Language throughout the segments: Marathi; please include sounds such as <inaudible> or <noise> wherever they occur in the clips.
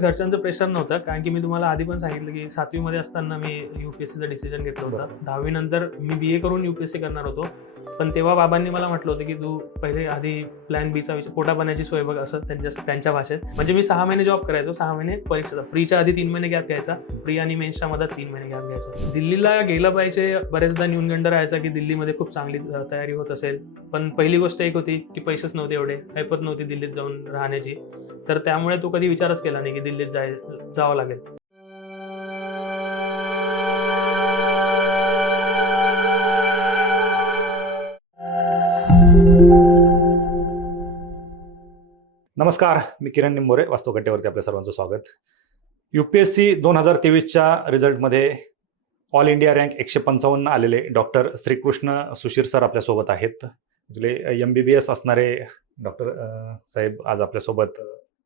घरच्यांचं प्रेशर नव्हतं. कारण की मी तुम्हाला आधी पण सांगितलं की सातवीमध्ये असताना मी युपीएससीचं डिसिजन घेतलं होतं. दहावी नंतर मी बी ए करून युपीएससी करणार होतो. पण तेव्हा बाबांनी मला म्हटलं होतं की तू पहिले आधी प्लॅन बीचा विचार पोटा पाण्याची सोय बघ असं त्यांच्या त्यांच्या भाषेत. म्हणजे मी सहा महिने जॉब करायचो सहा महिने परीक्षेचा प्रीच्या आधी तीन महिने गॅप घ्यायचा. प्री आणि मेन्सच्या मध्ये तीन महिने गॅप घ्यायचा. दिल्लीला गेलं पाहिजे बरेचदा न्यूनगंड राहायचा की दिल्लीमध्ये खूप चांगली तयारी होत असेल. पण पहिली गोष्ट एक होती की पैसेच नव्हते एवढे ऐपत नव्हती दिल्लीत जाऊन राहण्याची. तर त्यामुळे तो कधी विचारच केला नाही की दिल्लीत जाय जावं लागेल? नमस्कार मी किरण निंबोरे वास्तुकट्ट्यावरती आपल्या सर्वांचं स्वागत. यू पी एस सी दोन हजार तेवीसच्या रिझल्टमध्ये ऑल इंडिया रँक एकशे पंचावन्न आलेले डॉक्टर श्रीकृष्ण सुशीर सर आपल्यासोबत आहेत. एम बी बी एस असणारे डॉक्टर साहेब आज आपल्यासोबत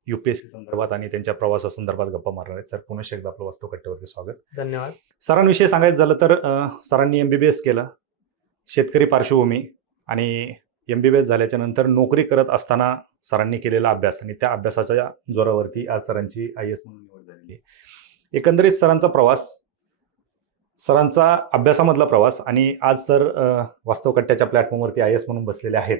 यू पी एस सी संदर्भात आणि त्यांच्या प्रवासासंदर्भात गप्पा मारणार आहेत. सर पुन्हा एकदा आपलं वास्तवकट्ट्यावरती स्वागत. धन्यवाद. सरांविषयी सांगायचं झालं तर सरांनी एम बी बी एस केलं शेतकरी पार्श्वभूमी आणि एम बी बी एस झाल्याच्यानंतर नोकरी करत असताना सरांनी केलेला अभ्यास आणि त्या अभ्यासाच्या जोरावरती आज सरांची आय एस म्हणून निवड झालेली आहे. एकंदरीत सरांचा प्रवास सरांचा अभ्यासामधला प्रवास आणि आज सर अ, वास्तवकट्ट्याच्या प्लॅटफॉर्मवरती आय एस म्हणून बसलेले आहेत.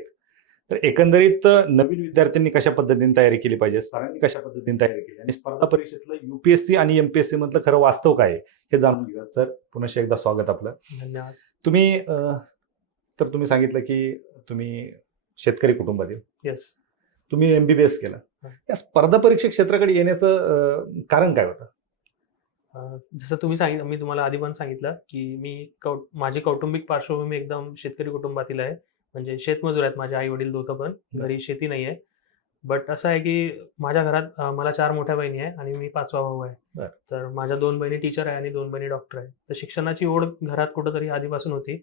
तर एकंदरीत नवीन विद्यार्थ्यांनी कशा पद्धतीने तयारी केली पाहिजे? सरांनी कशा पद्धतीने तयारी केली? आणि स्पर्धा परीक्षेतलं युपीएससी आणि एमपीएससी मधलं खरं वास्तव काय हे जाणून घेऊया सर पुन्हा एकदा स्वागत आपलं. धन्यवाद. तुम्ही अ, तर तुम्ही सांगितलं की तुम्ही शेतकरी कुटुंबातील. येस तुम्ही एम बी बी एस केलं. हा. या स्पर्धा परीक्षा क्षेत्राकडे येण्याचं अ, कारण काय होतं? जसं तुम्ही सांगितलं मी तुम्हाला आधी पण सांगितलं की मी कौ माझी कौटुंबिक पार्श्वभूमी एकदम शेतकरी कुटुंबातील आहे. म्हणजे शेतमजूर आहेत माझे आई वडील दोघं पण घरी शेती नाही आहे. बट असं आहे की माझ्या घरात मला चार मोठ्या बहिणी आहे आणि मी पाचवा भाऊ आहे. तर माझ्या दोन बहिणी टीचर आहे आणि दोन बहिणी डॉक्टर आहे. तर शिक्षणाची ओढ घरात कुठंतरी आधीपासून होती.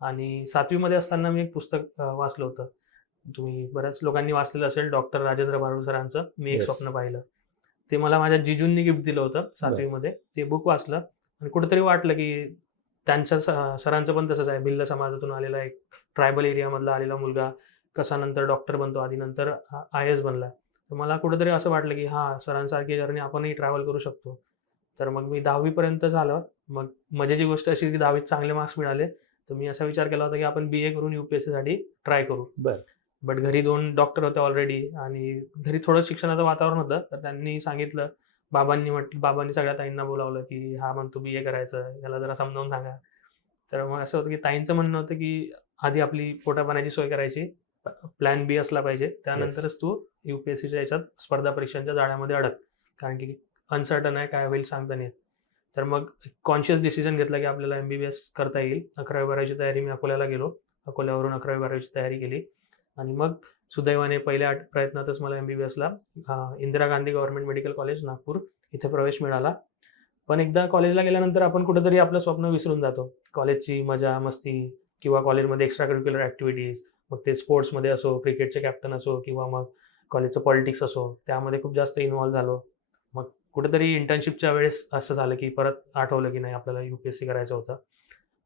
आणि सातवीमध्ये असताना मी एक पुस्तक वाचलं होतं. तुम्ही बऱ्याच लोकांनी वाचलेलं असेल डॉक्टर राजेंद्र बारोड सरांचं मी एक. स्वप्न पाहिलं. ते मला माझ्या जिजूंनी गिफ्ट दिलं होतं सातवीमध्ये. ते बुक वाचलं आणि कुठेतरी वाटलं की त्यांच्या स- सरांचं पण तसंच आहे. भिल्ल समाजातून आलेला एक ट्रायबल एरियामधला आलेला मुलगा कसा नंतर डॉक्टर बनतो आधी नंतर आय एस बनला. तर मला कुठेतरी असं वाटलं की हां सरांसारखी जर्नी आपणही ट्रॅव्हल करू शकतो. तर मग मी दहावीपर्यंत झालं. मग मजेची गोष्ट अशी की दहावीत चांगले मार्क्स मिळाले. तर मी असा विचार केला होता की आपण बी ए करून यू पी एस सीसाठी ट्राय करू. बरं. बट घरी दोन डॉक्टर होते ऑलरेडी आणि घरी थोडं शिक्षणाचं वातावरण होतं. तर त्यांनी सांगितलं बाबांनी म्हटलं बाबांनी सगळ्या ताईंना बोलावलं की हा म्हणतो बी ए करायचं याला जरा समजावून सांगा. तर मग असं होतं की ताईंचं म्हणणं होतं की आधी आपली पोटा पाण्याची सोय करायची. प्लॅन बी असला पाहिजे. त्यानंतरच. तू यू पी एस सीच्या याच्यात स्पर्धा परीक्षांच्या जाळ्यामध्ये अडक. कारण की अनसर्टन आहे काय होईल सांगता नाही. तर मग कॉन्शियस डिसिजन घेतला की आपल्याला एम बी बी एस करता येईल. अकरावी बारावीची तयारी मी अकोल्याला गेलो. अकोल्यावरून अकरावी बारावीची तयारी केली. आणि मग सुदैवाने पहिल्या आठ- प्रयत्नातच मला M B B एसला Indira Gandhi government medical college Nagpur इथे प्रवेश मिळाला. पण एकदा कॉलेजला गेल्यानंतर आपण कुठेतरी आपलं स्वप्न विसरून जातो. कॉलेजची मजा मस्ती किंवा कॉलेजमध्ये एक्स्ट्रा करिक्युलर ॲक्टिव्हिटीज मग ते स्पोर्ट्समध्ये असो क्रिकेटचे कॅप्टन असो किंवा मग कॉलेजचं पॉलिटिक्स असो त्यामध्ये खूप जास्त इन्व्हॉल्व झालो. मग कुठेतरी इंटर्नशिपच्या वेळेस असं झालं की परत आठवलं की नाही आपल्याला यू पी एस सी करायचं होतं.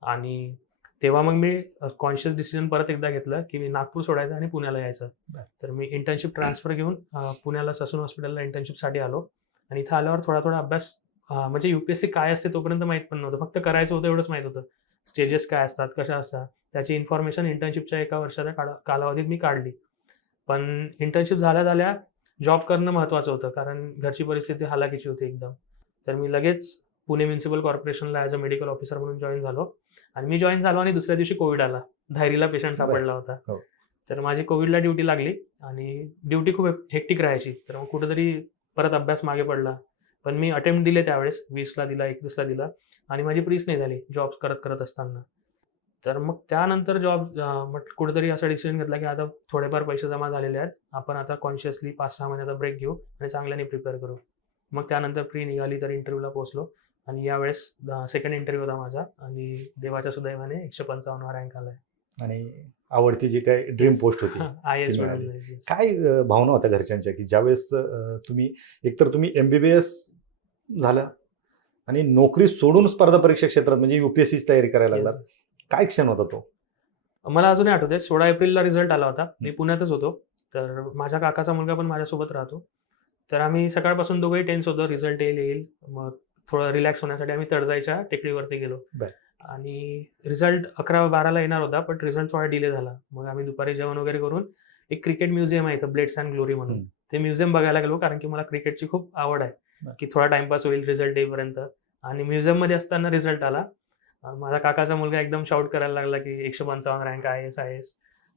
आणि तेव्हा मग मी कॉन्शियस डिसिजन परत एकदा घेतलं की मी नागपूर सोडायचं आणि पुण्याला यायचं. तर मी इंटर्नशिप ट्रान्सफर घेऊन पुण्याला ससून हॉस्पिटलला इंटर्नशिपसाठी आलो. आणि इथं आल्यावर थोडा थोडा अभ्यास म्हणजे यू पी एस सी काय असते तोपर्यंत माहीत पण नव्हतं. फक्त करायचं होतं एवढंच माहीत होतं. स्टेजेस काय असतात कशा असतात त्याची इन्फॉर्मेशन इंटर्नशिपच्या एका वर्षाच्या काळा कालावधीत मी काढली. पण इंटर्नशिप झाल्या झाल्या जॉब करणं महत्त्वाचं होतं कारण घरची परिस्थिती हालाकीची होती एकदम. तर मी लगेच पुणे म्युन्सिपल कॉर्पोरेशनला ॲज अ मेडिकल ऑफिसर म्हणून जॉईन झालो. आणि मी जॉईन झालो आणि दुसऱ्या दिवशी कोविड आला. धायरीला पेशंट सापडला होता. हो. तर माझी कोविडला ड्युटी लागली आणि ड्युटी खूप हेक्टिक राहायची. तर मग कुठेतरी परत अभ्यास मागे पडला. पण मी अटेम्प्ट दिले त्यावेळेस वीसला दिला एकवीसला दिला आणि माझी प्रीस नाही झाली जॉब करत करत असताना. तर मग त्यानंतर जॉब मग कुठेतरी असा डिसिजन घेतला की आता थोडेफार पैसे जमा झालेले आहेत. आपण आता कॉन्शियसली पाच सहा महिन्याचा ब्रेक घेऊ आणि चांगल्याने प्रिपेअर करू. मग त्यानंतर प्री निघाली तर इंटरव्ह्यूला पोहोचलो. आणि यावेळेस सेकंड इंटरव्ह्यू होता माझा आणि देवाच्या सुदैवाने एकशे पंचावन्न रँक आलाय. आणि आवडती जी काही ड्रीम पोस्ट होती <laughs> आय एस. काय भावना होत्या घरच्यांच्या की ज्यावेळेस तुम्ही एकतर तुम्ही एम बी बी एस झालं आणि नोकरी सोडून स्पर्धा परीक्षा क्षेत्रात म्हणजे युपीएससी तयारी करायला लागला काय क्षण होता तो? मला अजूनही आठवते सोळा एप्रिलला रिझल्ट आला होता. मी पुण्यातच होतो. तर माझ्या काकाचा मुलगा पण माझ्यासोबत राहतो. तर आम्ही सकाळपासून दोघंही टेन्स होतो. रिझल्ट येईल येईल. मग थोडं रिलॅक्स होण्यासाठी आम्ही तळजाईच्या टेकडीवरती गेलो. आणि रिझल्ट अकरा बाराला येणार होता पण रिझल्ट थोडा डिले झाला. मग आम्ही दुपारी जेवण वगैरे करून एक क्रिकेट म्युझियम आहे इथं ब्लेड्स अँड ग्लोरी म्हणून. ते म्युझियम बघायला गेलो कारण की मला क्रिकेटची खूप आवड आहे. की थोडा टाइमपास होईल रिझल्ट येईपर्यंत आणि म्युझियममध्ये असताना रिझल्ट आला. माझा काकाचा मुलगा एकदम शाउट करायला लागला की एकशे पंचावन्न रँक आहे एस आहे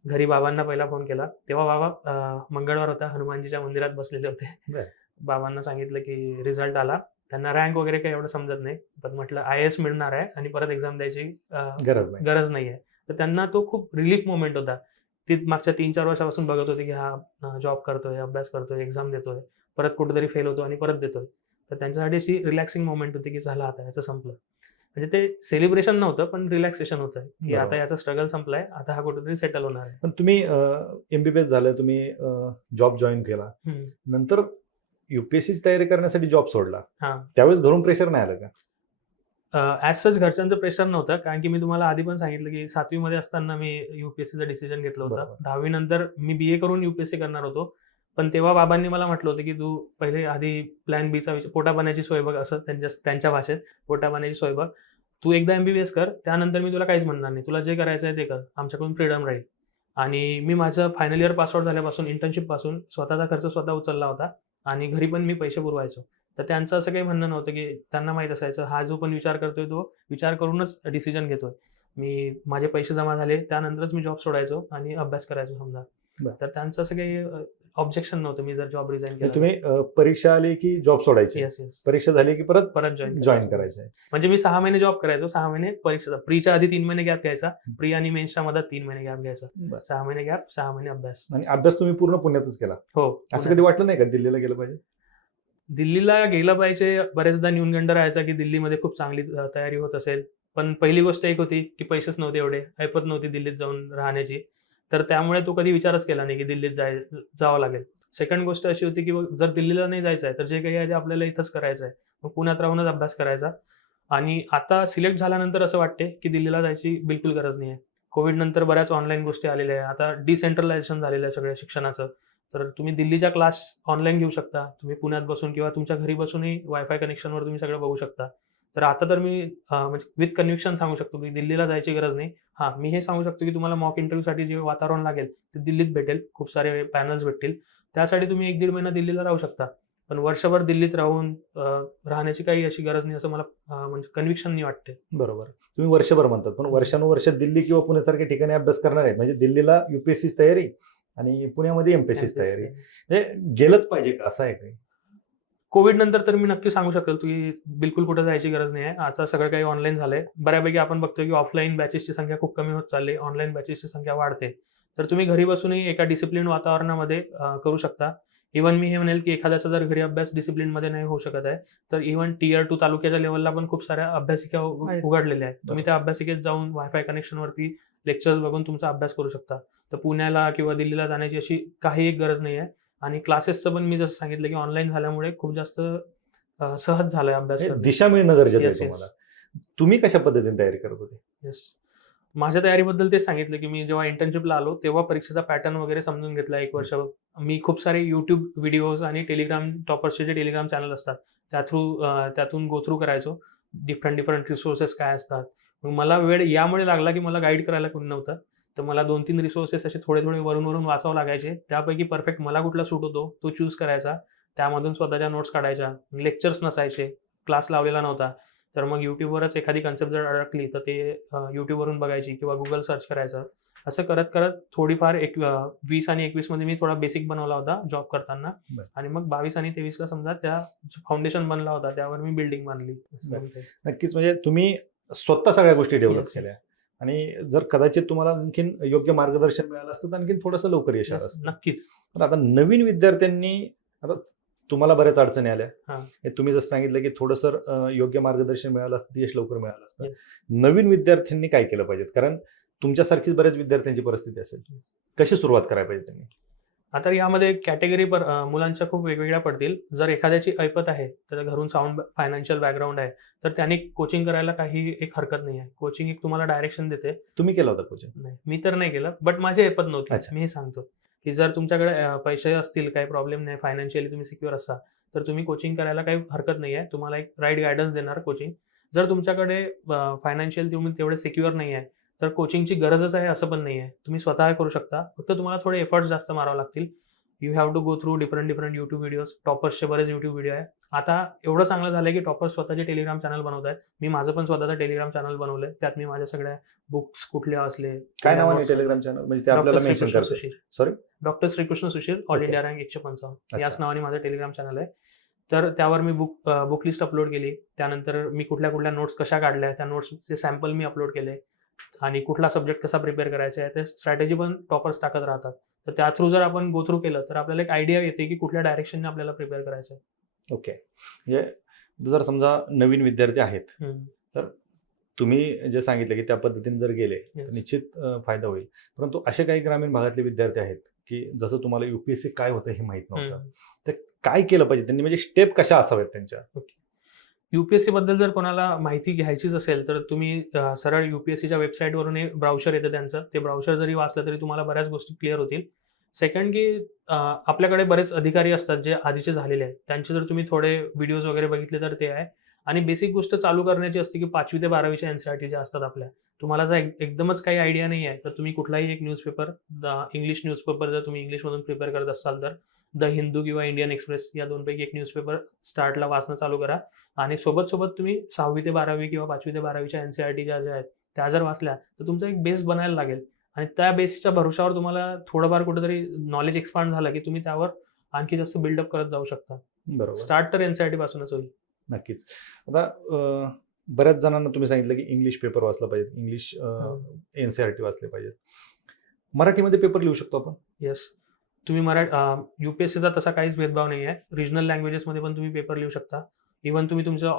घरी बाबांना पहिला फोन केला. तेव्हा बाबा मंगळवार होता हनुमानजीच्या मंदिरात बसलेले होते. बाबांना सांगितलं की रिझल्ट आला. त्यांना रँक वगैरे काही एवढं समजत नाही. पण म्हटलं आय एस मिळणार आहे आणि परत एक्झाम द्यायची गरज नाही. गरज नाही आहे तर त्यांना तो खूप रिलीफ मोमेंट होता. ती मागच्या तीन चार वर्षापासून बघत होते की हा जॉब करतोय अभ्यास करतोय एक्झाम देतोय परत कुठेतरी फेल होतो आणि परत देतोय. तर त्यांच्यासाठी अशी रिलॅक्सिंग मोमेंट होती की झालं आता याचं संपलं. म्हणजे ते सेलिब्रेशन नव्हतं पण रिलॅक्सेशन होतं की. आता याचा स्ट्रगल संपलाय आता हा कुठेतरी सेटल होणार आहे. पण तुम्ही एमबीबीएस झालं तुम्ही जॉब जॉईन केला. नंतर युपीएससीची तयारी करण्यासाठी जॉब सोडला. हा. त्यावेळेस घरून प्रेशर नाही आलं का? ॲज सच घरच्यांचं प्रेशर नव्हतं कारण की मी तुम्हाला आधी पण सांगितलं की सातवीमध्ये असताना मी युपीएससीचं डिसिजन घेतलं होतं. दहावी नंतर मी बी ए करून युपीएससी करणार होतो. पण तेव्हा बाबांनी मला म्हटलं होतं की तू पहिले आधी प्लॅन बीचा विचार पोटा पाण्याची सोय बघ असं त्यांच्या त्यांच्या भाषेत पोटा पाण्याची सोय बघ. तू एकदा एमबीबीएस कर त्यानंतर मी तुला काहीच म्हणणार नाही. तुला जे करायचं आहे ते कर. आमच्याकडून फ्रीडम राहील. आणि मी माझं फायनल इयर पासआउट झाल्यापासून इंटर्नशिपपासून स्वतःचा खर्च स्वतः उचलला होता. आणि घरी पण मी पैसे पुरवायचो. तर त्यांचं असं काही म्हणणं नव्हतं की त्यांना माहीत असायचं. हा जो पण विचार करतोय तो विचार करूनच डिसिजन घेतोय. मी माझे पैसे जमा झाले त्यानंतरच मी जॉब सोडायचो आणि अभ्यास करायचो समजा. तर त्यांचं असं काही ऑब्जेक्शन नव्हतं. मी जर जॉब रिझाईन म्हणजे केला तुम्ही अ, परीक्षा आली की जॉब सोडायची. येस येस परीक्षा झाली की परत परत जॉईन जॉईन करायचंय म्हणजे मी सहा महिने जॉब करायचो. सहा महिने परीक्षेचा. प्रीच्या आधी तीन महिने गॅप घ्यायचा. प्री आणि मेन्सच्या मधात तीन महिने गॅप घ्यायचा. सहा महिने गॅप सहा महिने अभ्यास. आणि अभ्यास तुम्ही पूर्ण पुण्यातच केला. हो. असं कधी वाटलं नाही का? दिल्लीला गेलं पाहिजे? दिल्लीला गेलं पाहिजे. बरेचदा न्यूनगंड राहायचा की दिल्लीमध्ये खूप चांगली अ, तयारी होत असेल. पण पहिली गोष्ट एक होती की पैसेच नव्हते एवढे. ऐपत नव्हती दिल्लीत जाऊन राहण्याची. तर त्यामुळे तो कधी विचारच केला नाही की दिल्लीत जाय जावं लागेल. सेकंड गोष्ट अशी होती की जर दिल्लीला नाही जायचं आहे तर जे काही आहे ते आपल्याला इथंच करायचं आहे. मग पुण्यात राहूनच अभ्यास करायचा. आणि आता सिलेक्ट झाल्यानंतर असं वाटते की दिल्लीला जायची बिलकुल गरज नाही आहे. कोविड नंतर बऱ्याच ऑनलाईन गोष्टी आलेल्या आहे आता डिसेंट्रलायझेशन झालेलं आहे सगळ्या शिक्षणाचं. तर तुम्ही दिल्लीच्या क्लास ऑनलाईन घेऊ शकता. तुम्ही पुण्यात बसून किंवा तुमच्या घरी बसूनही वायफाय कनेक्शनवर तुम्ही सगळं बघू शकता. तर आता तर मी म्हणजे विथ कन्व्हिक्शन सांगू शकतो की दिल्लीला जायची गरज नाही. हां मी हे सांगू शकतो की तुम्हाला मॉक इंटरव्ह्यूसाठी जे वातावरण लागेल ते दिल्लीत भेटेल. खूप सारे पॅनल्स भेटतील. त्यासाठी तुम्ही एक दीड महिना दिल्लीला राहू शकता. पण वर्षभर दिल्लीत राहून राहण्याची काही अशी गरज नाही असं मला म्हणजे कन्व्हिक्शन नाही वाटते. बरोबर. तुम्ही वर्षभर म्हणतात पण वर्षानुवर्ष दिल्ली किंवा पुण्यासारख्या ठिकाणी अभ्यास करणार आहेत. म्हणजे दिल्लीला युपीएससी तयारी आणि पुण्यामध्ये एमपीएससी तयारी. म्हणजे गेलंच पाहिजे का? असं आहे काही? कोविड नंतर तर मी नक्की सांगू शकेल की बिलकुल कुठे जायची गरज नाही आहे. आता सगळं काही ऑनलाईन झालंय. बऱ्यापैकी आपण बघतोय की ऑफलाईन बॅचेसची संख्या खूप कमी होत चालली ऑनलाईन बॅचेसची संख्या वाढते. तर तुम्ही घरी बसूनही एका डिसिप्लिन वातावरणामध्ये करू शकता. इव्हन मी हे म्हणेल की एखाद्याचा जर घरी अभ्यास डिसिप्लिनमध्ये नाही होऊ शकत आहे तर इव्हन टीयर टू तालुक्याच्या लेवलला पण खूप साऱ्या अभ्यासिका. उघडलेल्या आहेत. तुम्ही त्या अभ्यासिकेत जाऊन वायफाय कनेक्शनवरती लेक्चर्स बघून तुमचा अभ्यास करू शकता. तर पुण्याला किंवा दिल्लीला जाण्याची अशी काही एक गरज नाही आहे. आणि क्लासेसचं पण मी जसं सांगितलं की ऑनलाईन झाल्यामुळे खूप जास्त सहज झालंय अभ्यास. दिशा मिळणं गरजेचं आहे तुम्ही कशा पद्धतीने तयारी करत होते? येस माझ्या तयारीबद्दल तेच सांगितलं की मी जेव्हा इंटर्नशिपला आलो तेव्हा परीक्षेचा पॅटर्न वगैरे समजून घेतला एक वर्ष. मी खूप सारे युट्यूब व्हिडिओज आणि टेलिग्राम टॉपर्सचे जे टेलिग्राम चॅनल असतात त्या थ्रू त्यातून गो थ्रू करायचो. डिफरंट डिफरंट रिसोर्सेस काय असतात. मला वेळ यामुळे लागला की मला गाईड करायला कोणी नव्हतं. तर मला दोन तीन रिसोर्सेस असे थोडे थोडे वरून वरून वाचावं लागायचे. त्यापैकी परफेक्ट मला कुठला सूट होतो तो चूज करायचा. त्यामधून स्वतःच्या नोट्स काढायच्या. लेक्चर्स नसायचे. क्लास लावलेला नव्हता. तर मग युट्यूबवरच एखादी कन्सेप्ट जर अडकली तर ते युट्यूबवरून बघायची किंवा गुगल सर्च करायचं. असं करत करत थोडीफार एक वीस आणि एकवीसमध्ये मी थोडा बेसिक बनवला होता जॉब करताना. आणि मग बावीस आणि तेवीसला समजा त्या फाउंडेशन बनला होता. त्यावर मी बिल्डिंग बांधली. नक्कीच म्हणजे तुम्ही स्वतः सगळ्या गोष्टी डेव्हलप केल्या. आणि जर कदाचित तुम्हाला आणखीन योग्य मार्गदर्शन मिळालं असतं तर आणखीन थोडंसं लवकर यश आलं असतं. नक्कीच. पण आता नवीन विद्यार्थ्यांनी आता तुम्हाला बऱ्याच अडचणी आल्या. तुम्ही जसं सांगितलं की थोडंसं योग्य मार्गदर्शन मिळालं असतं यश लवकर मिळालं असतं. नवीन विद्यार्थ्यांनी काय केलं पाहिजे कारण तुमच्यासारखीच बऱ्याच विद्यार्थ्यांची परिस्थिती असेल. कशी सुरुवात करायला पाहिजे त्यांनी आता यामध्ये कॅटेगरी पर मुलांच्या खूप वेगवेगळ्या पडतील. जर एखाद्याची ऐपत आहे तर घरून साऊंड फायनान्शियल बॅकग्राऊंड आहे तर त्याने कोचिंग करायला काही एक हरकत नाही आहे. कोचिंग एक तुम्हाला डायरेक्शन देते. तुम्ही केलं होतं कोचिंग नाही मी तर नाही केलं बट माझी ऐपत नव्हती. मी हे सांगतो की जर तुमच्याकडे पैसे असतील काही प्रॉब्लेम नाही फायनान्शियली तुम्ही सिक्युअर असाल तर तुम्ही कोचिंग करायला काही हरकत नाही आहे. तुम्हाला एक राईट गायडन्स देणार कोचिंग जर तुमच्याकडे फायनान्शियल तुम्ही तेवढे सिक्युअर नाही आहे तर कोचिंगची गरजच आहे असं पण नाही आहे तुम्ही स्वतः करू शकता. फक्त तुम्हाला थोडे एफर्ट्स जास्त मारावे लागतील. You have to go through different different YouTube videos टॉपर्सचे बरेच यूट्यूब व्हिडिओ आहे. आता एवढं चांगलं झालं की टॉपर्स स्वतःचे टेलिग्राम चॅनल बनवत आहेत मी माझं पण स्वतःचं टेलिग्राम चॅनल बनवलंय. त्यात मी माझ्या सगळ्या बुक्स कुठल्या असले काय नावाने टेलिग्राम चॅनल म्हणजे Sushil. Sorry doctor Shrikrishna Sushil all. India rank एकशे पंचावन्न. याच नावाने माझं टेलिग्राम चॅनल आहे. तर त्यावर मी बुक बुक लिस्ट अपलोड केली. त्यानंतर मी कुठल्या कुठल्या नोट्स कशा काढल्या त्या नोट्सचे सॅम्पल मी अपलोड केले. आणि कुठला सब्जेक्ट कसा प्रिपेअर करायचा आहे ते स्ट्रॅटेजी पण टॉपर्स टाकत राहतात. तर त्या थ्रू जर आपण गो थ्रू केलं तर आपल्याला एक आयडिया येते की कुठल्या डायरेक्शनने आपल्याला प्रिपेअर करायचं आहे. ओके म्हणजे जर समजा नवीन विद्यार्थी आहेत हम्म. तुम्ही जे सांगितलं की त्या पद्धतीने जर गेले तर. निश्चित फायदा होईल. परंतु असे काही ग्रामीण भागातले विद्यार्थी आहेत की जसं तुम्हाला युपीएससी काय होतं हे माहीत नव्हतं. तर काय केलं पाहिजे? त्यांनी म्हणजे स्टेप कशा असाव्यात त्यांच्या? युपीएससी बद्दल जर कोणाला माहिती घ्यायचीच असेल तर तुम्ही अ, सरळ युपीएससीच्या वेबसाईटवरून एक ब्राउशर येतं त्यांचं. ते ब्राउशर जरी वाचलं तरी तुम्हाला बऱ्याच गोष्टी क्लिअर होतील. सेकंड की आपल्याकडे बरेच अधिकारी असतात जे आधीचे झालेले आहेत. त्यांचे जर तुम्ही थोडे व्हिडिओज वगैरे बघितले तर ते आहे. आणि बेसिक गोष्ट चालू करण्याची असते की पाचवी ते बारावीच्या एन सी आर टी ज्या असतात आपल्या. तुम्हाला जर एकदमच काही आयडिया नाही आहे तर तुम्ही कुठलाही एक न्यूजपेपर इंग्लिश न्यूजपेपर जर तुम्ही इंग्लिशमधून प्रिपेअर करत असाल तर द हिंदू किंवा इंडियन एक्सप्रेस या दोनपैकी एक न्यूजपेपर स्टार्टला वाचणं चालू करा. आणि सोबत सोबत तुम्ही सहावी ते बारावी किंवा पाचवी ते बारावीच्या एन सी आर टी ज्या ज्या आहेत त्या जर वाचल्या तर तुमचा एक बेस बनायला लागेल. आणि त्या बेसच्या भरोशावर तुम्हाला थोडंफार कुठेतरी नॉलेज एक्सपांड झालं की तुम्ही त्यावर आणखी जास्त बिल्डअप करत जाऊ शकता. बरोबर. स्टार्ट तर एन सी आर टी पासूनच होईल. नक्कीच. आता बऱ्याच जणांना तुम्ही सांगितलं की इंग्लिश पेपर वाचला पाहिजे English N C R T वाचले पाहिजेत. मराठीमध्ये पेपर लिहू शकतो आपण? येस तुम्ही मराठी युपीएससीचा तसा काहीच भेदभाव नाही आहे रिजनल लँग्वेजेसमध्ये पण तुम्ही पेपर लिहू शकता. इव्हन तुम्ही तुमचं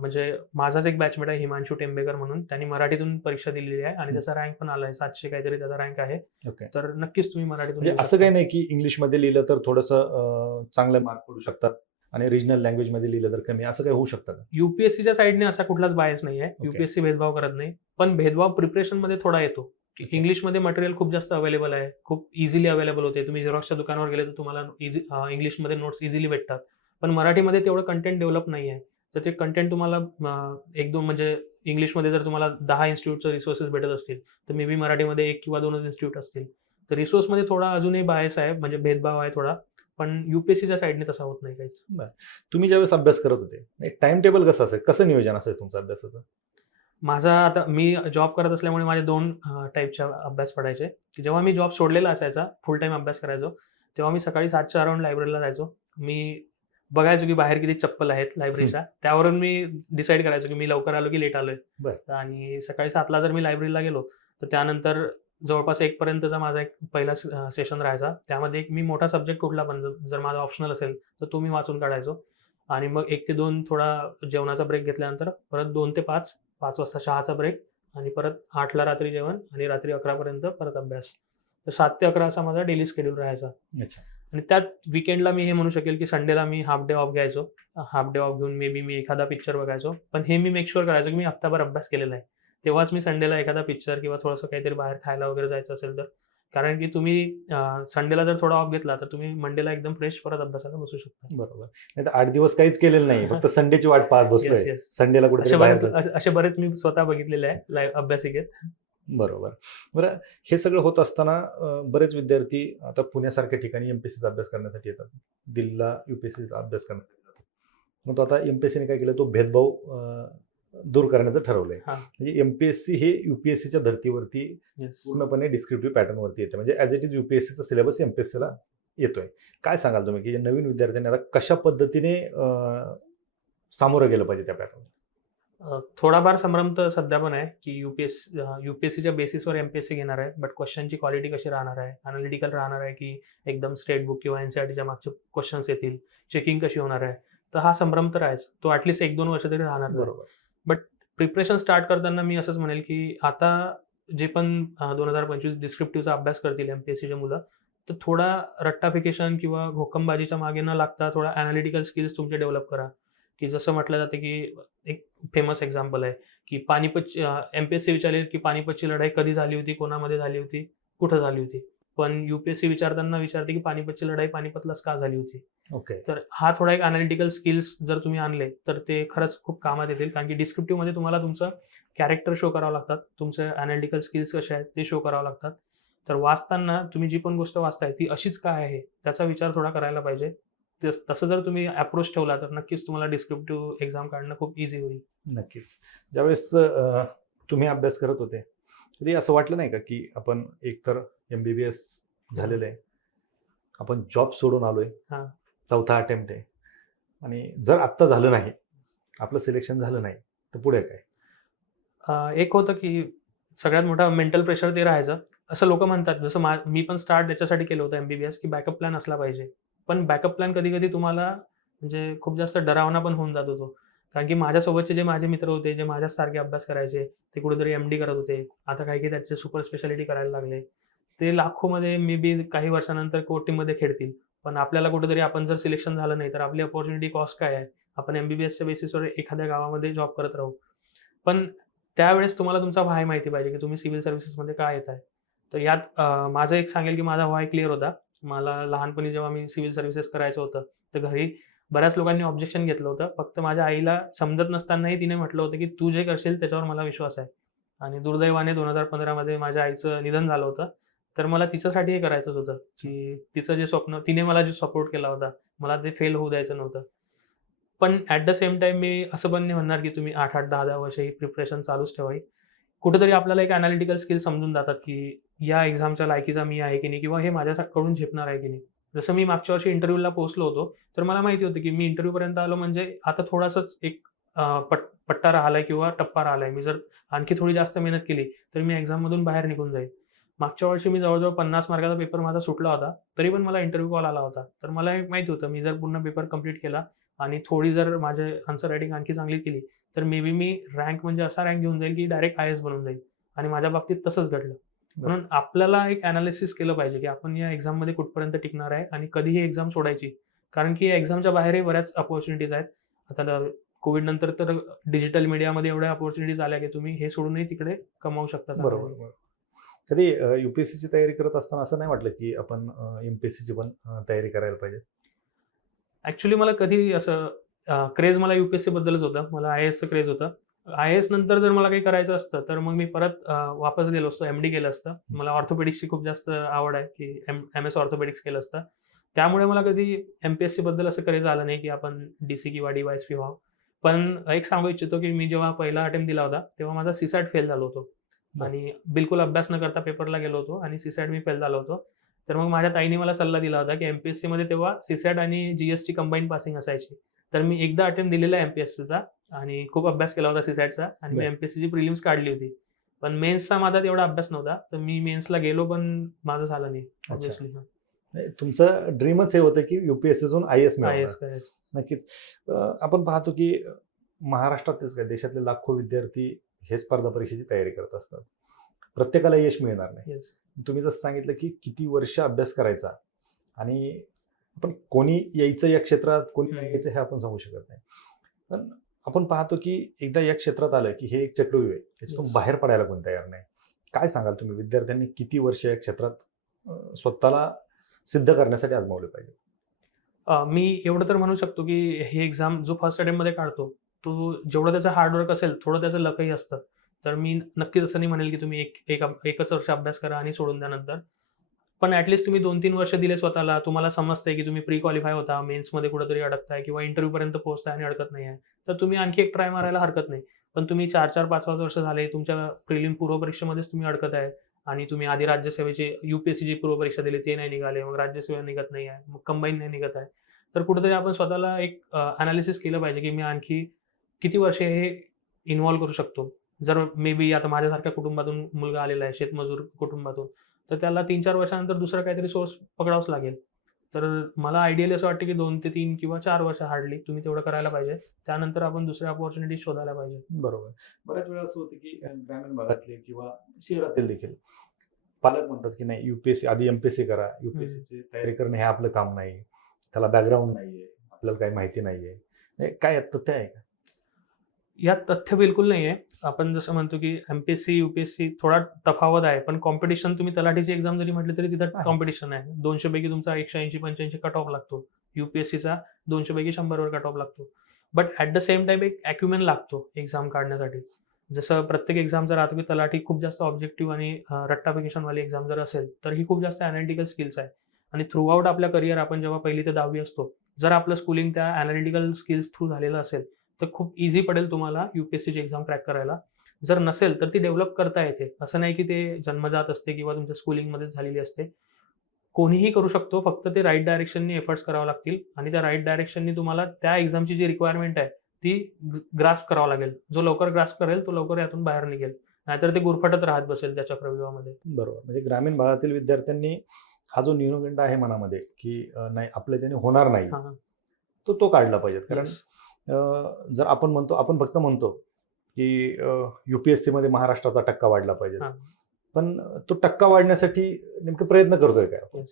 म्हणजे माझाच एक बॅचमेट आहे हिमांशू टेंबेकर म्हणून. त्यांनी मराठीतून परीक्षा दिलेली आहे आणि त्याचा रँक पण आला आहे सातशे काहीतरी त्याचा रँक आहे. ओके तर नक्कीच तुम्ही मराठीतून म्हणजे असं. काही नाही की इंग्लिशमध्ये लिहिलं तर थोडंसं चांगले मार्क पडू शकतात आणि रिजनल लँग्वेजमध्ये लिहिलं तर कमी. असं काही होऊ शकतं युपीएससीच्या साईडने असा कुठलाच बायस नाही आहे युपीएससी भेदभाव करत नाही. पण भेदभाव प्रिपरेशनमध्ये थोडा येतो. की Okay. इंग्लिशमध्ये मटेरियल खूप जास्त अवेलेबल आहे. खूप इझिली अवेलेबल होते. तुम्ही झेरॉक्सच्या दुकानावर गेले तर तुम्हाला इझी इंग्लिशमध्ये नोट्स इझिली भेटतात. पण मराठीमध्ये तेवढं कंटेंट डेव्हलप नाही आहे तर ते कंटेंट तुम्हाला एक दोन म्हणजे इंग्लिशमध्ये जर तुम्हाला दहा इन्स्टिट्यूटचं रिसोर्सेस भेटत असतील तर मे बी मराठीमध्ये एक किंवा दोनच इन्स्टिट्यूट असतील. तर रिसोर्समध्ये थोडा अजूनही बायस आहे म्हणजे भेदभाव आहे थोडा पण युपीएससीच्या साईडने तसा होत नाही काहीच. तुम्ही ज्यावेळेस अभ्यास करत होते एक टाइम टेबल कसं असेल? कसं नियोजन असेल तुमचं अभ्यासाचं? माझा आता मी जॉब करत असल्यामुळे माझे दोन टाईपच्या अभ्यास पडायचे. की जेव्हा मी जॉब सोडलेला असायचा फुल टाईम अभ्यास करायचो तेव्हा मी सकाळी सातच्या अराउंड लायब्ररीला जायचो. मी बघायचो की बाहेर किती चप्पल आहेत लायब्ररीच्या त्यावरून मी डिसाईड करायचो की मी लवकर आलो की लेट आलोय. आणि सकाळी सातला जर मी लायब्ररीला गेलो तर त्यानंतर जवळपास एक पर्यंतचा माझा एक पहिला सेशन राहायचा. त्यामध्ये एक मी मोठा सब्जेक्ट कुठला पण जर- माझा ऑप्शनल असेल तर तो मी वाचून काढायचो. आणि मग एक ते दोन थोडा जेवणाचा ब्रेक घेतल्यानंतर परत दोन ते पाच पाच वाजता चहाचा ब्रेक आणि परत आठला रात्री जेवण आणि रात्री अकरापर्यंत परत अभ्यास. तर सात ते अकरा असा माझा डेली शेड्यूल राहायचा. अच्छा. आणि त्यात विकेंडला मी हे म्हणू शकेल की संडेला मी हाफ डे ऑफ घ्यायचो. हाफ डे ऑफ घेऊन मे बी मी एखादा पिक्चर बघायचो. पण हे मी मेक शुअर करायचो की मी हप्ताभर अभ्यास केलेला आहे. तेव्हाच मी संडेला एखादा पिक्चर किंवा थोडंसं काहीतरी बाहेर खायला वगैरे जायचं असेल तर. कारण की तुम्ही संडेला जर थोडा ऑफ घेतला तर तुम्ही मंडेला एकदम फ्रेश परत अभ्यासाला बसू शकता. बरोबर. नाही तर आठ दिवस काहीच केलेलं नाही फक्त संडेची वाट पाहत बसलोय. संडेला. असे- असे बरेच मी स्वतः बघितलेले आहे लाईव्ह अभ्यासिकेत. बरोबर. बरं हे सगळं होत असताना बरेच विद्यार्थी आता पुण्यासारख्या ठिकाणी एमपीएससीचा अभ्यास करण्यासाठी येतात. दिल्लीला युपीएससीचा अभ्यास करण्यासाठी येतात. मग तो आता एमपीएससीने काय केलं? तो भेदभाव दूर करण्याचं ठरवलंय. हा. म्हणजे एमपीएससी हे युपीएससीच्या धर्तीवरती येस पूर्णपणे डिस्क्रिप्टिव्ह पॅटर्नवरती येते म्हणजे ॲज इट इज युपीएससीचा सिलेबस एमपीएससीला येतोय. काय सांगाल तुम्ही की नवीन विद्यार्थ्यांनी आता कशा पद्धतीने सामोरं गेलं पाहिजे त्या पॅटर्न अ, थोडाफार संभ्रम तर सध्या पण आहे की युपीएस युपीएससीच्या बेसिसवर एमपीएससी घेणार आहे बट क्वेश्चनची क्वालिटी कशी राहणार आहे? अनालिटिकल राहणार आहे की एकदम स्टेट बुक किंवा एनसीआरटीच्या मागचे क्वेश्चन्स येतील? चेकिंग कशी होणार आहे? तर हा संभ्रम तर आहेच. तो ॲटलिस्ट एक दोन वर्ष तरी राहणार बरोबर. प्रिपरेशन स्टार्ट करताना मी असंच म्हणेल की आता जे पण दोन हजार पंचवीस डिस्क्रिप्टिव्हचा अभ्यास करतील एम पी एस सीचे मुलं तर थोडा रट्टाफिकेशन किंवा घोकंबाजीच्या मागे न लागता थोडा अनालिटिकल स्किल्स तुमचे डेव्हलप करा. की जसं म्हटलं जातं की एक फेमस एक्झाम्पल आहे की पानिपतची एम पी एस सी विचारेल की पानिपतची लढाई कधी झाली होती? कोणामध्ये झाली होती? कुठं झाली होती? पण युपीएससी विचारताना विचारते की पानिपतची लढाई पानिपतलाच का झाली होती? ओके. तर हा थोडा एक अनालिटिकल स्किल्स जर तुम्ही आणले तर ते खरंच खूप कामात येतील. कारण की descriptive मध्ये तुम्हाला तुमचं कॅरेक्टर शो करावं लागतात. तुमचे अनालिटिकल स्किल्स कसे आहेत ते शो करावं लागतात. तर वाचताना तुम्ही जी पण गोष्ट वाचताय ती अशीच काय आहे? त्याचा विचार थोडा करायला पाहिजे. तस- जर तुम्ही अप्रोच ठेवला तर नक्कीच तुम्हाला डिस्क्रिप्टिव्ह एक्झाम काढणं खूप इझी होईल. नक्कीच. ज्यावेळेस तुम्ही अभ्यास करत होते कधी असं वाटलं नाही का की आपण एकतर एम बी बी एस झालेलं आहे? आपण जॉब सोडून आलोय. हा. चौथा अटेम्प्ट आहे. आणि जर आत्ता झालं नाही आपलं सिलेक्शन झालं नाही तर पुढे काय? एक होतं की सगळ्यात मोठा मेंटल प्रेशर ते राहायचं. असं लोक म्हणतात जसं मा मी पण स्टार्ट याच्यासाठी केलं होतं एमबीबीएस की बॅकअप प्लॅन असला पाहिजे. पण बॅकअप प्लॅन कधी कधी तुम्हाला म्हणजे खूप जास्त डरावना पण होऊन जात होतो. कारण की माझ्यासोबतचे जे माझे मित्र होते जे माझ्यासारखे अभ्यास करायचे ते कुठेतरी एम डी करत होते. आता काही काही त्याचे सुपर स्पेशालिटी करायला लागले. ते लाखोमध्ये मे बी काही वर्षानंतर कोटीमध्ये खेळतील. पण आपल्याला कुठेतरी आपण जर सिलेक्शन झालं नाही तर आपली अपॉर्च्युनिटी कॉस्ट काय आहे? आपण एम बी बी एसच्या बेसिसवर एखाद्या गावामध्ये जॉब करत राहू. पण त्यावेळेस तुम्हाला तुमचा व्हाय माहिती पाहिजे की तुम्ही सिव्हिल सर्व्हिसेसमध्ये काय येत आहे तर यात माझं एक सांगेल की माझा व्हाय क्लिअर होता. मला लहानपणी जेव्हा मी सिव्हिल सर्व्हिसेस करायचं होतं तर घरी बऱ्याच लोकांनी ऑब्जेक्शन घेतलं होतं. फक्त माझ्या आईला समजत नसतानाही तिने म्हटलं होतं की तू जे करशील त्याच्यावर मला विश्वास आहे. आणि दुर्दैवाने दोन हजार पंधरामध्ये माझ्या आईचं निधन झालं होतं. तर मला तिच्यासाठी हे करायचंच होतं की तिचं जे स्वप्न तिने मला जे सपोर्ट केला होता मला ते फेल होऊ द्यायचं नव्हतं. पण ॲट द सेम टाइम मी असं पण नाही म्हणणार की तुम्ही आठ आठ दहा दहा वर्ष ही प्रिपरेशन चालूच ठेवावी कुठेतरी आपल्याला एक अनालिटिकल स्किल समजून जातात की या एक्झामच्या लायकीचा मी आहे की नाही किंवा हे माझ्याकडून झेपणार आहे की नाही. जसं मी मागच्या वर्षी इंटरव्ह्यूला पोहोचलो होतो तर मला माहिती होतं की मी इंटरव्ह्यूपर्यंत आलो म्हणजे आता थोडासाच एक पट पट्टा राहिलाय किंवा टप्पा राहिलाय. मी जर आणखी थोडी जास्त मेहनत केली तर मी एक्झाममधून बाहेर निघून जाईल मागच्या वर्षी मी जवळजवळ पन्नास मार्काचा पेपर माझा सुटला होता तरी पण मला इंटरव्ह्यू कॉल आला होता. तर मला एक माहिती होतं मी जर पूर्ण पेपर कंप्लीट केला आणि थोडी जर माझे आन्सर रायटिंग आणखी चांगली केली तर मे बी मी रँक म्हणजे असा रँक घेऊन जाईल की डायरेक्ट आय एस बनून जाईल आणि माझ्या बाबतीत तसंच घडलं. म्हणून आपल्याला एक अनालिसिस केलं पाहिजे की आपण या एक्झाममध्ये कुठपर्यंत टिकणार आहे आणि कधी ही एक्झाम सोडायची. कारण की एक्झामच्या बाहेरही बऱ्याच अपॉर्च्युनिटीज आहेत. आता कोविड नंतर तर डिजिटल मीडियामध्ये एवढ्या अपॉर्च्युनिटीज आल्या की तुम्ही हे सोडूनही तिकडे कमावू शकता. बरोबर कधी युपीएससीची तयारी करत असताना असं नाही वाटलं की आपण एमपीएससीची पण तयारी करायला पाहिजे? ऍक्च्युली मला कधी असं क्रेज मला युपीएससी बद्दलच होतं. मला आय एसचं क्रेज होतं. आय एस नंतर जर मला काही करायचं असतं तर मग मी परत वापस गेलो असतो एम डी केलं असतं. मला ऑर्थोपेडिक्सची खूप जास्त आवड आहे की एम एम एस ऑर्थोपेडिक्स केलं असतं. त्यामुळे मला कधी एम पी एस सी बद्दल असं क्रेज आलं नाही की आपण डी सी किंवा डी वाय एस पी व्हावं. पण एक सांगू इच्छितो की मी जेव्हा पहिला अटेम्प्ट दिला होता तेव्हा माझा सीसॅट फेल झालो होतो. आणि बिलकुल अभ्यास न करता पेपरला गेलो होतो आणि सीसॅट मी फेल झालो होतो. तर मग माझ्या ताईने मला सल्ला दिला होता की एमपीएससी मध्ये तेव्हा सीसॅट आणि जीएसटी कंबाईन पासिंग असायची. तर मी एकदा अटेम्प्ट दिलेला आहे एमपीएससीचा आणि खूप अभ्यास केला होता सीसॅटचा आणि मी. एमपीएससीची प्रिलिम्स काढली होती. पण मेन्सचा माझा तेवढा अभ्यास नव्हता तर मी मेन्सला गेलो पण माझं झालं नाही ऑब्विसली तुमचं ड्रीमच हे होतं की युपीएससीतून आय एस आय एस नक्कीच. आपण पाहतो की महाराष्ट्रातच काय देशातले लाखो विद्यार्थी हे स्पर्धा परीक्षेची तयारी करत असतात. प्रत्येकाला यश मिळणार नाही. तुम्ही जसं सांगितलं की किती वर्ष अभ्यास करायचा आणि आपण कोणी यायचं या क्षेत्रात कोणी नाही. यायचं हे आपण सांगू शकत नाही. पण आपण पाहतो की एकदा या क्षेत्रात आलं की हे एक चक्रव्यूह आहे. त्याच्यातून. बाहेर पडायला कोणी तयार नाही. काय सांगाल तुम्ही? विद्यार्थ्यांनी किती वर्ष या क्षेत्रात स्वतःला सिद्ध करण्यासाठी आजमावले पाहिजे? मी एवढं तर म्हणू शकतो की हे एक्झाम जो फर्स्टमध्ये काढतो तो जेवढं त्याचं हार्डवर्क असेल थोडं त्याचं लकही असतं. तर मी नक्कीच असं नाही म्हणेल की तुम्ही एक एक एकच वर्ष अभ्यास करा आणि सोडून द्या नंतर. पण ॲटलिस्ट तुम्ही दोन तीन वर्ष दिले स्वतःला. तुम्हाला समजतंय की तुम्ही प्री क्वालिफाय होता मेन्समध्ये कुठेतरी अडकताय किंवा इंटरव्ह्यूपर्यंत पोहोचताय आणि अडकत नाही आहे तर तुम्ही आणखी एक ट्राय मारायला हरकत नाही. पण तुम्ही चार चार पाच पाच वर्ष झाले तुमच्या प्रिलिम पूर्वपरीक्षेमध्येच तुम्ही अडकत आहे. आणि तुम्ही आधी राज्यसेवेची युपीएससीची पूर्वपरीक्षा दिली ते नाही निघाले मग राज्यसेवा निघत नाही आहे मग कंबाईन नाही निघत आहे. तर कुठेतरी आपण स्वतःला एक अनालिसिस केलं पाहिजे की मी आणखी किती वर्षे हे इन्व्हॉल्व्ह करू शकतो. जर मे बी आता माझ्यासारख्या कुटुंबातून मुलगा आलेला आहे शेतमजूर कुटुंबातून तर त्याला तीन चार वर्षानंतर दुसरं काहीतरी सोर्स पकडावंच लागेल. तर मला आयडियली असं वाटतं की दोन ते तीन किंवा चार वर्ष हार्डली तुम्ही तेवढं करायला पाहिजे. त्यानंतर आपण दुसऱ्या अपॉर्च्युनिटी शोधायला पाहिजे. बरोबर. बऱ्याच वेळा असं होतं की ग्रामीण भागातले किंवा शहरातील देखील पालक म्हणतात की नाही युपीएससी आधी एमपीएससी करा युपीएससीची तयारी करणं हे आपलं काम नाही त्याला बॅकग्राऊंड नाहीये आपल्याला काही माहिती नाहीये. काय तथ्य आहे का? यात तथ्य बिलकुल नाही आहे. आपण जसं म्हणतो की एमपीएससी युपीएससी थोडा तफावत आहे पण कॉम्पिटिशन तुम्ही तलाठीची एक्झाम जरी म्हटली तरी तिथं. कॉम्पिटिशन आहे. दोनशे पैकी तुमचा एकशे ऐंशी पंच्याऐंशी कट ऑफ लागतो. युपीएससीचा दोनशे पैकी शंभरवर कट ऑफ लागतो. But at the same time एक ॲक्युमेन लागतो एक्झाम काढण्यासाठी. जसं प्रत्येक एक्झामचा राहतो की तलाठी खूप जास्त ऑब्जेक्टिव्ह आणि रट्टाफिकेशनवाली एक्झाम जर असेल तर ही खूप जास्त अनालिटिकल स्किल्स आहे. आणि थ्रू आउट आपल्या करिअर आपण जेव्हा पहिली ते दहावी असतो जर आपलं स्कूलिंग त्या अनालिटिकल स्किल्स थ्रू झालेलं असेल तर खूप इझी पडेल तुम्हाला युपीएससीची एक्झाम क्रॅक करायला. जर नसेल तर ती डेव्हलप करता येते. असं नाही की ते जन्मजात असते किंवा तुमच्या स्कूलिंगमध्येच झालेली असते. कोणीही करू शकतो फक्त ते राईट डायरेक्शननी एफर्ट्स करावे लागतील आणि त्या राईट डायरेक्शननी तुम्हाला त्या एक्झामची जी रिक्वायरमेंट आहे ती ग्रास्प करावं लागेल. जो लवकर ग्रास्प करेल तो लवकर यातून बाहेर निघेल. नाहीतर ते गुरफटत राहत बसेल त्या चक्रव्यूहामध्ये बरोबर. म्हणजे ग्रामीण भागातील विद्यार्थ्यांनी हा जो न्यूनगंड आहे मनामध्ये की नाही आपल्या ज्याने होणार नाही. तो तो काढला पाहिजे. कारण जर आपण म्हणतो आपण फक्त म्हणतो की युपीएससी मध्ये महाराष्ट्राचा टक्का वाढला पाहिजे. पण तो टक्का वाढण्यासाठी नेमके प्रयत्न करतोय काय आपण?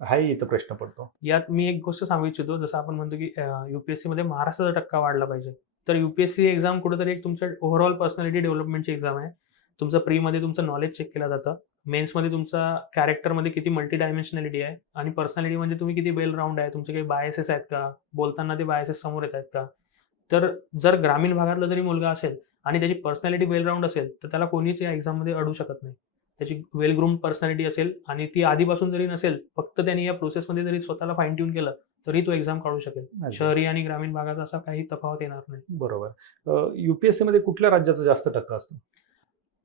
हाही इथं प्रश्न पडतो. यात मी एक गोष्ट सांगू इच्छितो जसं आपण म्हणतो की युपीएससी मध्ये महाराष्ट्राचा टक्का वाढला पाहिजे. तर युपीएससी एक्झाम कुठेतरी एक तुमच्या ओव्हरऑल पर्सनॅलिटी डेव्हलपमेंटची एक्झाम आहे. तुमचं प्रीमध्ये तुमचं नॉलेज चेक केलं जातं. मेन्समध्ये तुमचा कॅरेक्टरमध्ये किती मल्टी डायमेन्शनॅलिटी आहे. आणि पर्सनॅलिटी म्हणजे तुम्ही किती वेल राऊंड आहे. तुमचे काही बायसेस आहेत का? बोलताना ते बायसेस समोर येत आहेत का? तर जर ग्रामीण भागातला जरी मुलगा असेल आणि त्याची पर्सनॅलिटी वेल राऊंड असेल तर त्याला कोणीच या एक्झाममध्ये अडू शकत नाही. त्याची वेल ग्रूम पर्सनॅलिटी असेल आणि ती आधीपासून जरी नसेल फक्त त्यांनी या प्रोसेसमध्ये जरी स्वतःला फाईन ट्यून केलं तरी तो एक्झाम काढू शकेल. शहरी आणि ग्रामीण भागाचा असा काही तफावत येणार नाही. बरोबर. युपीएससी मध्ये कुठल्या राज्याचा जास्त टक्का असतो?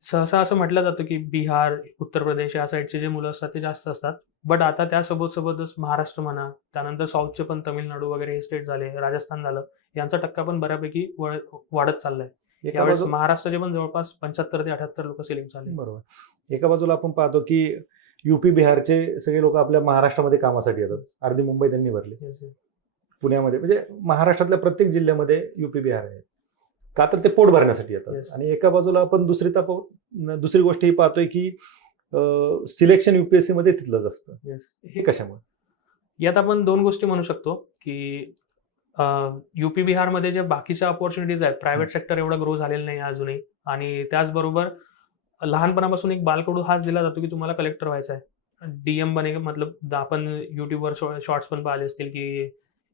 सहसा असं म्हटलं जातं की बिहार उत्तर प्रदेश या साईडचे जे मुलं असतात ते जास्त असतात. बट आता त्यासोबत सोबतच महाराष्ट्र म्हणा त्यानंतर साऊथचे पण तमिळनाडू वगैरे हे स्टेट झाले राजस्थान झालं. यांचा टक्का पण बऱ्यापैकी वाढत चाललाय. एका यावेळेस महाराष्ट्राचे पण जवळपास पंच्याहत्तर ते अठ्याहत्तर लोक सिलेक्ट झाले. बरोबर. एका बाजूला आपण पाहतो की युपी बिहारचे सगळे लोक आपल्या महाराष्ट्रामध्ये कामासाठी येतात. अर्धी मुंबई त्यांनी भरली. पुण्यामध्ये म्हणजे महाराष्ट्रातल्या प्रत्येक जिल्ह्यामध्ये युपी बिहार आहे. का तर ते पोट भरण्यासाठी येतात. आणि एका बाजूला आपण दुसरी ताप दुसरी गोष्ट ही पाहतोय की सिलेक्शन युपीएससी मध्ये तिथलंच असतं. हे कशामुळे? यात आपण दोन गोष्टी म्हणू शकतो की युपी बिहारमध्ये जे बाकीच्या ऑपॉर्च्युनिटीज आहेत प्रायव्हेट सेक्टर एवढं ग्रो झालेलं नाही अजूनही. आणि त्याचबरोबर लहानपणापासून एक बालकडू हाच दिला जातो की तुम्हाला कलेक्टर व्हायचं आहे. डीएम बने मतलब आपण युट्यूबवर शॉर्ट्स पण पाहिले असतील की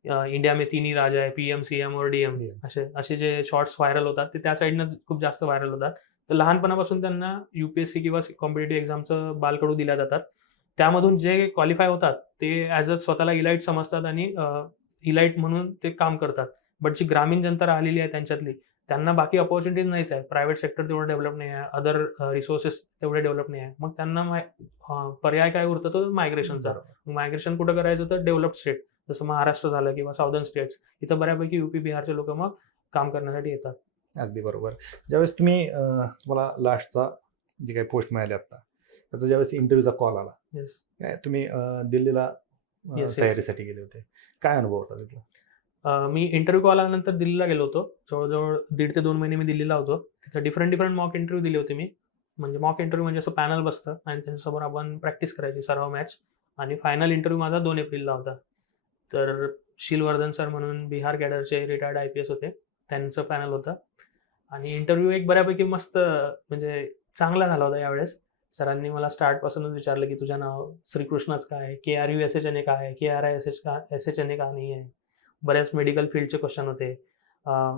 इंडिया में तीन ही राजा आहे पीएम सीएम और डीएम. असे असे जे शॉर्ट्स व्हायरल होतात ते त्या साईडनं खूप जास्त व्हायरल होतात. तर लहानपणापासून त्यांना युपीएससी किंवा कॉम्पिटेटिव्ह एक्झामचं बालकडू दिल्या जातात. त्यामधून जे क्वालिफाय होतात ते ॲज अ स्वतःला इलाइट समजतात आणि इलाइट म्हणून ते काम करतात. बट जी ग्रामीण जनता राहिलेली आहे त्यांच्यातली त्यांना बाकी ऑपॉर्च्युनिटीज नाहीच आहे प्रायव्हेट सेक्टर तेवढं डेव्हलप नाही आहे. अदर रिसोर्सेस तेवढे डेव्हलप नाही आहे मग त्यांना पर्याय काय उरतो तो मायग्रेशनचा मायग्रेशन कुठं करायचं तर डेव्हलप स्टेट जसं महाराष्ट्र झालं किंवा साऊदर्न स्टेट्स इथं बऱ्यापैकी युपी बिहारचे लोक मग काम करण्यासाठी येतात. अगदी बरोबर. ज्यावेळेस तुम्ही तुम्हाला लास्टचा जे काही पोस्ट मिळाली आता त्याचा ज्यावेळेस इंटरव्ह्यूचा कॉल आला येस काय तुम्ही दिल्लीला Yes. तयारीसाठी गेले होते. काय अनुभव होता तिथला? मी इंटरव्ह्यू कॉल आल्यानंतर दिल्लीला गेलो होतो. जवळजवळ दीड ते दोन महिने मी दिल्लीला होतो. तिथं डिफरंट डिफरंट मॉक इंटरव्ह्यू दिले होते मी. म्हणजे मॉक इंटरव्ह्यू म्हणजे असं पॅनल बसतं आणि त्यांच्यासमोर आपण प्रॅक्टिस करायची सर्व मॅच आणि फायनल इंटरव्ह्यू माझा दोन एप्रिलला होता. तर शीलवर्धन सर म्हणून बिहार कॅडरचे रिटायर्ड आय पी एस होते. त्यांचं पॅनल होतं. आणि इंटरव्ह्यू एक बऱ्यापैकी मस्त म्हणजे चांगला झाला होता यावेळेस. सरांनी मला स्टार्टपासूनच विचारलं की तुझं नाव श्रीकृष्णच काय आहे? K R U S H N A काय आहे. K R I S H का एस एच एन ए का नाही आहे बऱ्याच मेडिकल फील्डचे क्वेश्चन होते.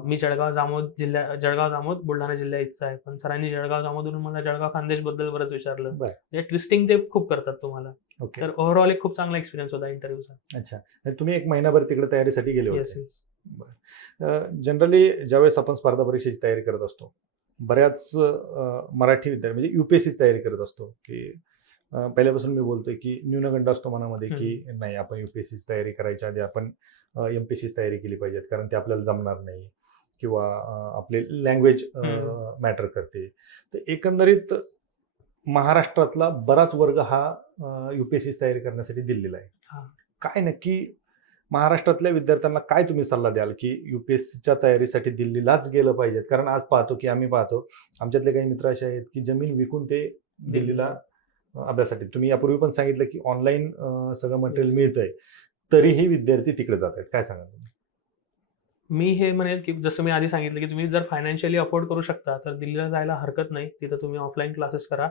मी जळगाव जामोद जिल्ह्या जळगाव जामोद बुलढाणा जिल्हा इथचा आहे. पण सरांनी जळगाव जामोदवरून मला जळगाव खानदेशबद्दल बरंच विचारलं. ते ट्विस्टिंग ते खूप करतात तुम्हाला. ओके. तर ओव्हरऑल एक खूप चांगला एक्सपिरियन्स होता इंटरव्ह्यूचा अच्छा. तुम्ही एक महिनाभर तिकडे तयारीसाठी गेले होते. जनरली ज्यावेळेस आपण स्पर्धा परीक्षेची तयारी करत असतो बऱ्याच मराठी विद्यार्थी म्हणजे युपीएससीची तयारी करत असतो की पहिल्यापासून मी बोलतोय की न्यूनगंड असतो मनामध्ये की नाही आपण युपीएससीची तयारी करायच्या आधी आपण एम पी तयारी केली पाहिजेत कारण ते आपल्याला जमणार नाही किंवा आपले लँग्वेज. मॅटर करते तर एकंदरीत महाराष्ट्रातला बराच वर्ग हा युपीएससी तयारी करण्यासाठी दिल्लीला हा. आहे काय नक्की महाराष्ट्रातल्या विद्यार्थ्यांना काय तुम्ही सल्ला द्याल की युपीएससीच्या तयारीसाठी दिल्लीलाच गेलं पाहिजेत? कारण आज पाहतो की आम्ही पाहतो आमच्यातले काही मित्र असे आहेत की जमीन विकून ते दिल्लीला अभ्यासासाठी. तुम्ही यापूर्वी पण सांगितलं की ऑनलाईन सगळं मटेरियल. मिळतंय. तरीही विद्यार्थी तिकडे जात आहेत. काय सांगा तुम्ही? मी हे म्हणेल की जसं मी आधी सांगितलं की तुम्ही जर फायनान्शियली अफोर्ड करू शकता तर दिल्लीला जायला हरकत नाही. तिथं तुम्ही ऑफलाईन क्लासेस करा.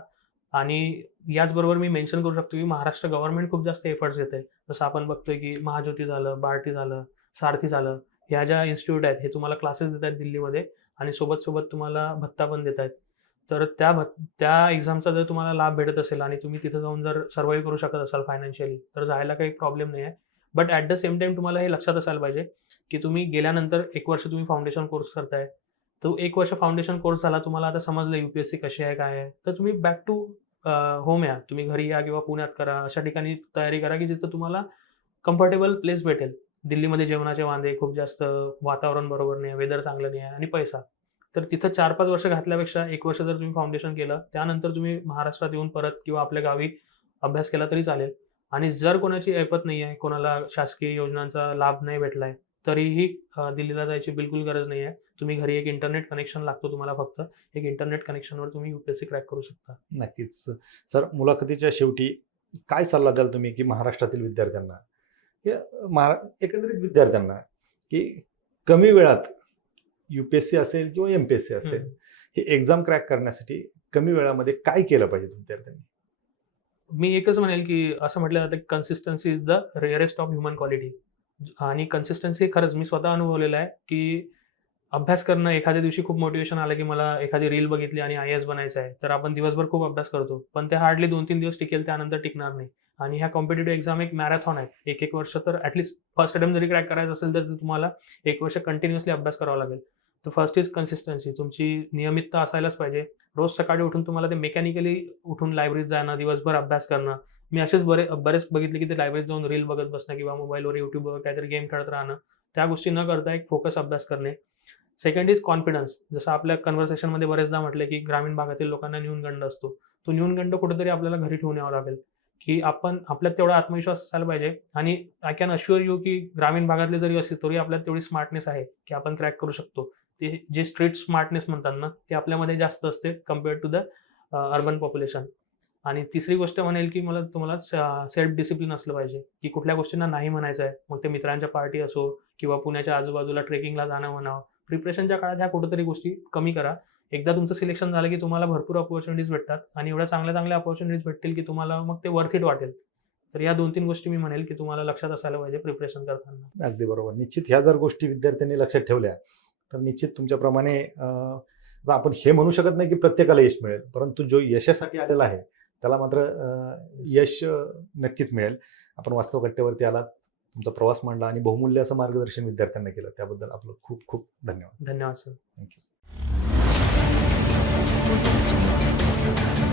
आणि याचबरोबर मी मेन्शन करू शकतो की महाराष्ट्र गव्हर्नमेंट खूप जास्त एफर्ट्स घेते जसं आपण बघतोय की महाज्योती झालं बार्टी झालं सारथी झालं ह्या ज्या इन्स्टिट्यूट आहेत हे तुम्हाला क्लासेस देत आहेत दिल्लीमध्ये आणि सोबत सोबत तुम्हाला भत्ता पण देत आहेत. तर त्या भत् त्या एक्झामचा जर तुम्हाला लाभ भेटत असेल आणि तुम्ही तिथं जाऊन जर सर्वाईव्ह करू शकत असाल फायनान्शियली तर जायला काही प्रॉब्लेम नाही आहे but at the same time तुम्हाला हे लक्षात असायला पाहिजे की तुम्ही गेल्यानंतर एक वर्ष तुम्ही फाउंडेशन कोर्स करताय. तो एक वर्ष फाउंडेशन कोर्स झाला तुम्हाला आता समजलं यू पी एस सी कशी आहे काय आहे. तर तुम्ही बॅक टू होम या तुम्ही घरी या किंवा पुण्यात करा अशा ठिकाणी तयारी करा की जिथं तुम्हाला कम्फर्टेबल प्लेस भेटेल. दिल्लीमध्ये जेवणाचे वांदे खूप जास्त वातावरण बरोबर नाही आहे वेदर चांगलं नाही आहे आणि पैसा. तर तिथं चार पाच वर्ष घातल्यापेक्षा एक वर्ष जर तुम्ही फाउंडेशन केलं त्यानंतर तुम्ही महाराष्ट्रात येऊन परत किंवा आपल्या गावी अभ्यास केला तरी चालेल. आणि जर कोणाची ऐपत नाही आहे कोणाला शासकीय योजनांचा लाभ नाही भेटला आहे तरीही दिल्लीला जायची बिलकुल गरज नाही आहे तुम्ही घरी एक इंटरनेट कनेक्शन लागतो तुम्हाला फक्त. एक इंटरनेट कनेक्शनवर तुम्ही युपीएससी क्रॅक करू शकता. नक्कीच. सर मुलाखतीच्या शेवटी काय सल्ला द्याल तुम्ही की महाराष्ट्रातील विद्यार्थ्यांना? महा एकंदरीत विद्यार्थ्यांना की कमी वेळात यू पी एस सी असेल किंवा एम पी एस सी असेल हे एक्झाम क्रॅक करण्यासाठी कमी वेळामध्ये काय केलं पाहिजे विद्यार्थ्यांनी? मी एकच म्हणेल की असं म्हटलं जातं की consistency is the rarest of human quality आणि कन्सिस्टन्सी खरंच मी स्वतः अनुभवलेलं आहे की अभ्यास करणं एखाद्या दिवशी खूप मोटिवेशन आलं की मला एखादी रील बघितली आणि आय एस बनायचं आहे तर आपण दिवसभर खूप अभ्यास करतो. पण ते हार्डली दोन तीन दिवस टिकेल त्यानंतर टिकणार नाही. आणि ह्या कॉम्पिटेटिव्ह एक्झाम एक मॅरेथॉन आहे. एक एक वर्ष तर ॲटलीस्ट फर्स्ट अटेम्प्ट जरी क्रॅक करायचं असेल तर तुम्हाला एक वर्ष कंटिन्युअसली अभ्यास करावा लागेल. तर फर्स्ट इज कन्सिस्टन्सी तुमची नियमितता असायलाच पाहिजे. रोज सकाळी उठून तुम्हाला ते मेकॅनिकली उठून लायब्ररीत जाणं दिवसभर अभ्यास करणं. मी असेच बरे बरेच बघितले की ते लायब्ररीत जाऊन रील बघत बसणं किंवा मोबाईलवर युट्यूबवर काहीतरी गेम खेळत राहणं. त्या गोष्टी न करता एक फोकस अभ्यास करणे. सेकंड इज कॉन्फिडन्स जसं आपल्या कन्व्हर्सेशनमध्ये बरेचदा म्हटलं की ग्रामीण भागातील लोकांना न्यूनगंड असतो. तो न्यूनगंड कुठेतरी आपल्याला घरी ठेवून यावं लागेल. की आपण आपल्यात तेवढा आत्मविश्वास असायला पाहिजे. आणि आय कॅन अश्युअर यू की ग्रामीण भागातले जरी असतील तरी आपल्यात तेवढी स्मार्टनेस आहे की आपण क्रॅक करू शकतो. ते जे स्ट्रीट स्मार्टनेस म्हणतात ना ते आपल्यामध्ये जास्त असते compared to the urban population आणि तिसरी गोष्ट म्हणेल की मला तुम्हाला सेल्फ डिसिप्लिन असलं पाहिजे. की कुठल्या गोष्टींना नाही म्हणायचं आहे मग ते मित्रांच्या पार्टी असो किंवा पुण्याच्या आजूबाजूला ट्रेकिंगला जाणं म्हणावं. प्रिपरेशनच्या काळात ह्या कुठेतरी गोष्टी कमी करा. एकदा तुमचं सिलेक्शन झालं की तुम्हाला भरपूर ऑपॉर्च्युनिटीज भेटतात आणि एवढ्या चांगल्या चांगल्या ऑपॉर्च्युनिटीज भेटतील की तुम्हाला मग ते वर्थ इट वाटेल. तर या दोन तीन गोष्टी मी म्हणेल की तुम्हाला लक्षात असायला पाहिजे प्रिपरेशन करताना. अगदी बरोबर. निश्चित ह्या जर गोष्टी विद्यार्थ्यांनी लक्षात ठेवल्या तर निश्चित तुमच्याप्रमाणे आपण हे म्हणू शकत नाही की प्रत्येकाला यश मिळेल परंतु जो यशासाठी आलेला आहे त्याला मात्र यश नक्कीच मिळेल. आपण वास्तव कट्ट्यावरती आलात. तुमचा प्रवास मांडला आणि बहुमूल्य असं मार्गदर्शन विद्यार्थ्यांना केलं त्याबद्दल आपलं खूप खूप धन्यवाद. धन्यवाद सर. थँक्यू